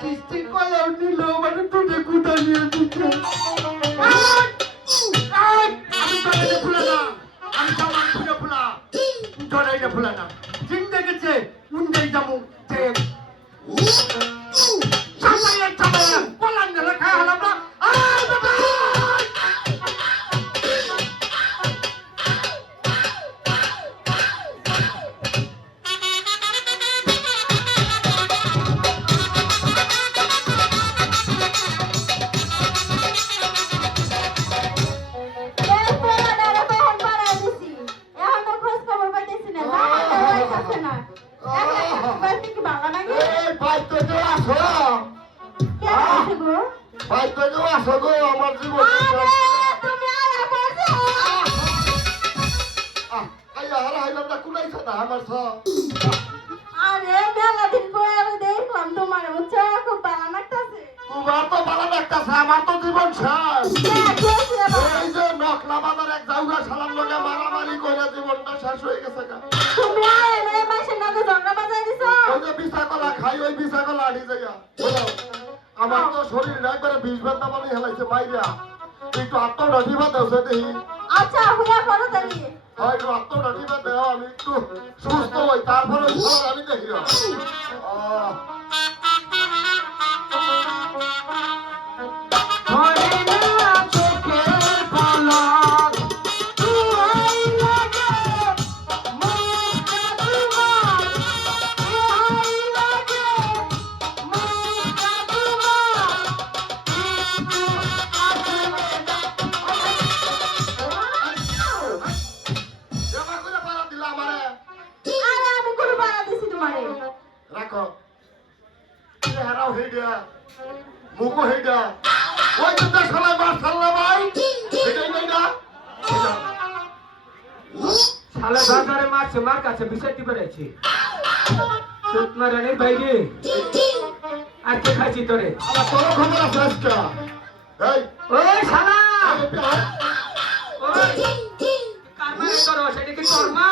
কিস্তি কলাও নিল মানে তুই কুটা নিয়ে দিচ্ছে আমি তোরে ফুলা না আমি জামান ফুলে ফুলা তোরে ফুলা না জিন্দে গেছে উন্দেই যাবো যে সামাইয়া চামাইয়া কলান গেলে খায় হলাম না আমার তো শরীর একবারে 20 ঘন্টা পানি হেলাইছে বাইরা একটু আত্মটা দিবা দাও সেদিন আচ্ছা হুয়া করো তালি হয় একটু আত্মটা দিবা দাও আমি একটু সুস্থ হই তারপরে আমি দেখি মুখো হেডা ওই তো শালা মাশাআল্লাহ ভাই এটাই নাই না শালা বাজারে মার কাছে বিষয়টি পেরেছি সুতমা রানীর বাইরে আর কে খাইছি তোরে আমার তোর খবর আছে আজকে এই ওই শালা ওই কারমা করো সেটা কি তোর মা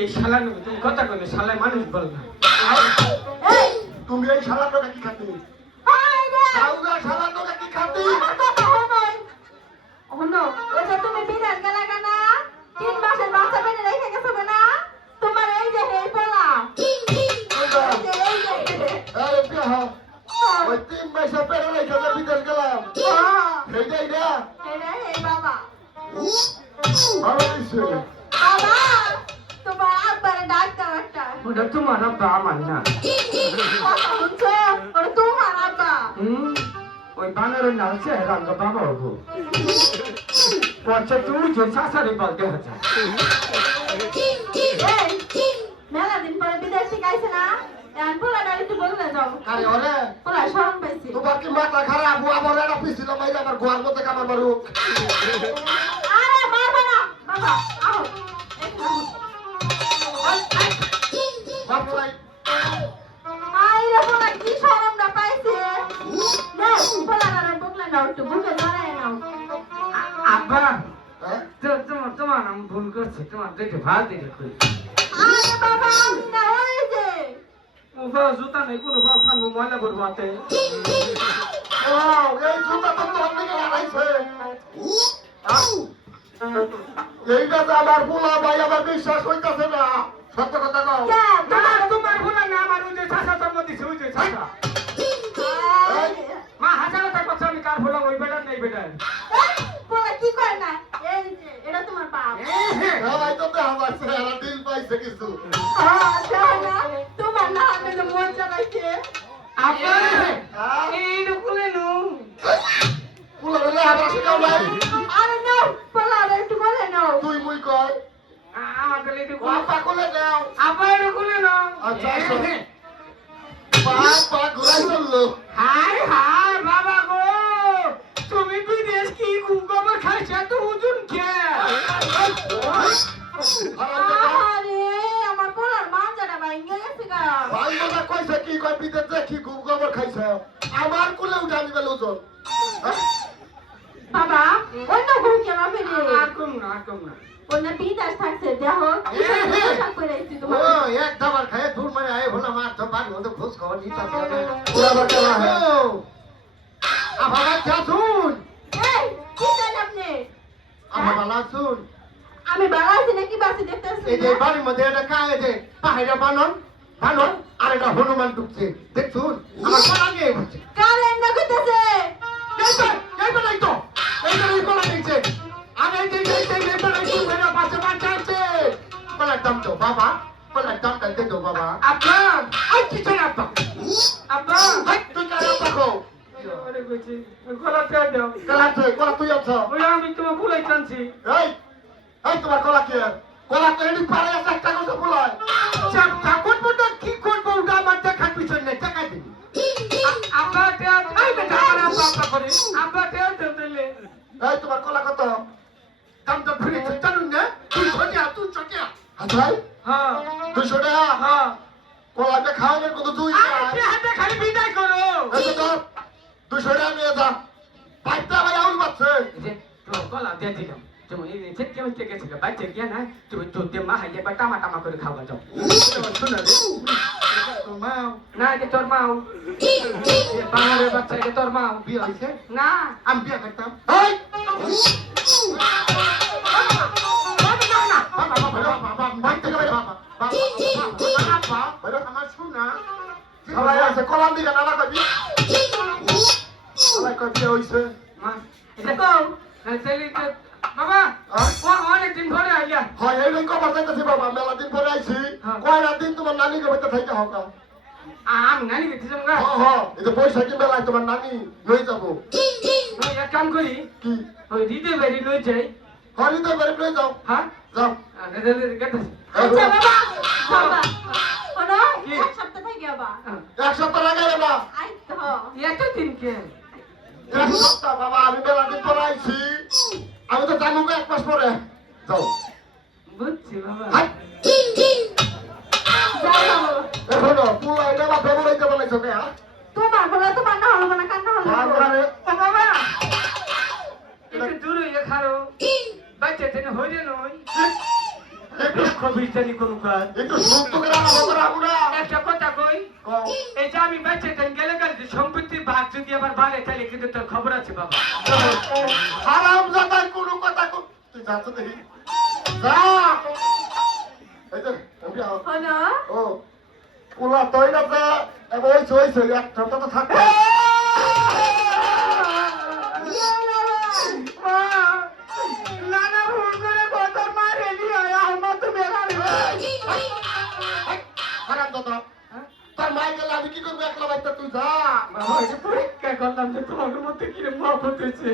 এই শালা নয় তুমি কথা কইলে শালা মানুষ বল না তুমি এই শালার লোকে কি খাতি দাউদা শালার লোকে কি খাতি হনো ওটা তুমি বিরাট গেলা না 3 মাসের বাচ্চা পেটে রেখে গেছো না তোমার এই যে হেই পোলা আরে বিয়া ওই 3 মাসের পেটে রেখে যে বিদেশ গেলাম এইটাই না এই বাবা ভালো হইছে বাবা তোমার আব্বারে ডাক্তার একটা ওটা তোমার আব্বা আমার না কথা শুনছো ওটা তোমার আব্বা ওই বানরের নাম চেহারাঙ্গ বাবা হবো পড়ছে তুই যে শাসারি বলতে হচ্ছে মেলা দিন পরে বিদেশ থেকে আইছে না এখন পোলা ডালি তুই বললে যাও আরে ওরে পোলা শরম পাইছি তোমার কি মাথা খারাপ আমার একটা পিছিল মাইরা আমার গোয়ার মধ্যে কামার মারু আরে বাবা না বাবা আও বাপ নাই আইরে পোলা কি শরম না পাইছে একটু বুকে জড়ায় নাও। আব্বা হ্যাঁ তোমার নাম ভুল করছে তোমার দেখে ভাত দেখে কই আরে বাবা আমি না ওই যে উফা জুতা নেই কোনো বাস খান ময়লা করবো হাতে ও এই জুতা তো তোর দিকে লাগাইছে এইটা তো আমার পোলা ভাই আমার বিশ্বাস হইতাছে না সত্য কথা কও কে তোমার ভুল না আমার ওই যে চাষা জন্ম দিছে ওই যে চাষা এই, মা হাজার কথা কথা আমি কার ভুলাম ওই বেটার নেই বেটার বলে কি করে না এই যে এটা তোমার বাপ ভাই তো আমার চেহারা দিল পাইছে কিছু না তোমার না আমি তো মন চালাইছে আব্বা হ্যাঁ এইরকম নো পোলা বলে আবার শিখাও ভাই আরে নাও বলা একটু বলে নাও তুই মুই কয় আমার গলে একটু পাপা কোলে নাও আব্বা এরকম নো আচ্ছা পা ঘুরাই চললো হাই হাই বাবা গো তুমি বিদেশ কি গোবর খাইছ এত ওজন কে আরে আমার পোলার মাজাটা ভাঙে গেছে গা ভাই বাবা কইছে কি কয় পিতে দেখি খুব গোবর খাইছে আমার কোলে উঠে আনি গেল ওজন বাবা অন্য ঘুরকে বাপে রে আর কম না অন্য বিদাস থাকছে দেখো পোশাক পরে আইছি ও তোমার এক দাবার খায় ধুর মানে আয় হলো মার তো বাড়ি হতো খোঁজ খবর নিতে হবে পুরা বাচ্চা না আবার বাচ্চা শুন এই কি চান আপনি আমার বালা শুন আমি বাড়াইছি নাকি বাসি দেখতেছি এই যে বাড়ির মধ্যে এটা কায় যে পাহাড়ে বানন আর এটা হনুমান ঢুকছে দেখছুন আমার পালা নিয়ে বসছে কার এন্ডা কইতেছে এই পালা নিচ্ছে আমি এই যে পালা শুন মেরা পাশে বাচ্চা আছে পালার দাম তো বাবা পালার দাম দে দো বাবা আব্বা আই কি চাই আপা আব্বা হাই তুই কার আপা কো আরে কইছি গলা পেয়ে দাও কালাতে কোলা তুই আছো ওই আমি তোমার ভুলাই টানছি এই এই তোমার কলা কি কলা তো এডি পারে আছে একটা কথা বলাই চাপ ঠাকুর বড় কি করব ওটা আমার দেখার পিছনে নেই টাকা দিবি আব্বা তে আই বেটা আমার আব্বা করে আব্বা তে দিলে এই তোমার কলা কত দাম তো ফ্রি জানুন না তুই ছোটিয়া আচ্ছা হ্যাঁ 200 টাকা হ্যাঁ কলা তে খাওয়ানোর কত তুই আরে হাতে খালি বিদায় করো এই তো 200 টাকা নিয়ে যা পাইতা ভাই আউল বাচ্চা যে তো গলা দিয়ে দিলাম তুমি এই যে কেমন থেকে গেছিল বাচ্চা গিয়া না তুমি দুধে মা হাইয়ে বা টামা করে খাওয়া যাও শুনে রে তো মাও না যে তোর মাও বাংলার বাচ্চা যে তোর মাও বিয়ে হইছে না আমি বিয়ে করতাম এই সবাই আছে কলাম দিকে নানা কবি সবাই কবি হইছে মা এটা কও তাহলে বাবা ও অনেক দিন ধরে আইয়া হয় এই রকম কথা যাইতেছি বাবা মেলা দিন পরে আইছি কয়টা দিন তোমার নানি কে বইতে থাইতে হোক আমি নানি গেছি যাবো এই যে পয়সা কি মেলায় তোমার নানি লই যাবো ওই এক কাম করি কি ওই দিতে বাড়ি লই যাই হরি তো বাড়ি লই যাও হ্যাঁ যাও গেতেছি আচ্ছা বাবা বাবা ওনো এক সপ্তাহ থেকে বাবা এক সপ্তাহ লাগাই না আই তো এত দিন কে এক সপ্তাহ বাবা আমি মেলা দিন পরে আইছি আমি তো জানবো এক মাস পরে যাও বুঝছি বাবা হাই যাও বাবা এখনো পুলা এটা বা ব্যবহার বানাইছো কে তোমার বলে তোমার না হলো না কান্না হলো বাবারে ও বাবা একটু দূর হইলে খারো বাচ্চা তেনে হইলে নই একটু খবির জানি কোন কাজ একটু সুস্থ করে আমার বাবা রাখুনা একটা কথা কই এই যে আমি বাচ্চা তেন গেলে গেলে সম্পত্তির ভাগ যদি আবার বাড়ে তাহলে কিন্তু তোর খবর আছে বাবা হারাম জাদাই কোনো কথা তুই যাচ্ছ দেখি যা এই যে আমি আও হলো ও পুলা তৈ না যা এবার হইছে এক সপ্তাহ তো থাকবে নানা ভুল করে কত মারে নিয়ে আমার তো বেলা হারাম জাদা তোর মাই গেলে আমি কি করবো একলা বাইতে তুই যা বাবা এটা পরীক্ষা করলাম যে তোমাদের মধ্যে কিরে মাপ হতেছে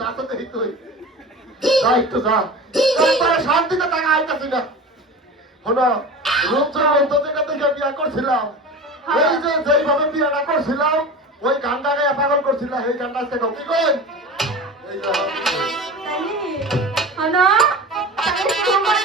যা তো দেখি তুই যা একটু যা একবারে শান্তিতে টাকা আইতাছি না শোনো রূপচন্দ্র তো যেটা দেখে বিয়া করছিলাম এই যে যেইভাবে বিয়াটা করছিলাম ওই গানটা গায়ে পাগল করছিলাম এই গানটা আজকে কি কই এই যে তাই হলো তাই তোমার